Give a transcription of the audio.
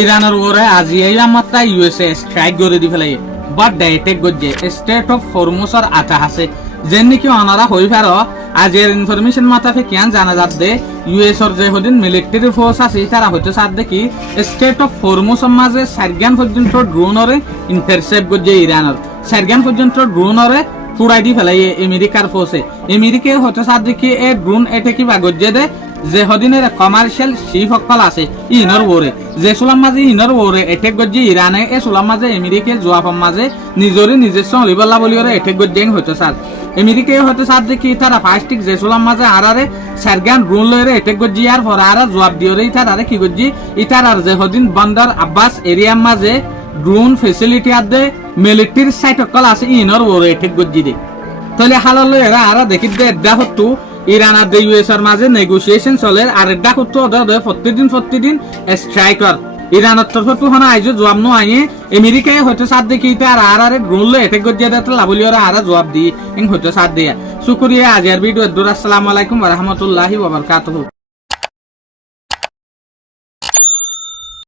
ইরানের ওরে আজি এই মাত্রা ইউএসএ স্ট্রাইক করে দি ফেলাই বাট ডাইরেক্ট গজে স্টেট অফ হরমুজর আটা আছে যেন নাকি অনারা হই পার আজের ইনফরমেশন মাতাফে কিয়ান জানা যাত দে ইউএস এর যে হদিন মিলিটারি ফোর্স আছে তারা হইতে সাথ দেখি স্টেট অফ হরমুজর মাঝে সারগান পর্যন্ত ড্রোনরে ইন্টারসেপ্ট গজে ইরানের সারগান পর্যন্ত ড্রোনরে ফুরাই দি ফেলাই আমেরিকার ফোর্সে আমেরিকায় হইতে সাথ দেখি এ ড্রোন এটে কি বা গজে দে যে হদিনের কমার্শিয়াল শিপ সকল আছে ইনর ওরে যে সুলাম মাঝে ইনর ওরে এটেক গজ্জি ইরানে এ সুলাম মাঝে আমেরিকার জোয়াফম মাঝে নিজরে নিজস্ব হলিবল্লা বলি ওরে এটেক গজ্জেন হইতে সার আমেরিকায় হইতে সার দেখি তারা ফাস্টিক যে সুলাম মাঝে আরারে সারগান রুল লরে এটেক গজ্জি আর পর আর জবাব দিওরে ইতারে কি গজ্জি ইতার আর যে হদিন বন্দর আব্বাস এরিয়া মাঝে ড্রোন ফ্যাসিলিটি আদে মিলিটারি সাইট সকল আছে ইনর ওরে এটেক গজ্জি দে তাহলে হালাল এরা আরা দেখি দে দা হতো ইরান আর ইউএস এর মাঝে নেগোসিয়েশন চলে আর এটা করতে ওদের প্রতিদিন স্ট্রাইকার ইরানের তরফ তো হনা আইজো জবাব নো আইয়ে আমেরিকায় হয়তো সাথ দেখি তার আর গ্রুলে এটেক গজ্জা দাত লাবলি ওরা আর জবাব দি ইন হয়তো সাথ দিয়া শুকরিয়া আজের ভিডিও আসসালামু আলাইকুম ওয়া রাহমাতুল্লাহি ওয়া বারাকাতুহু।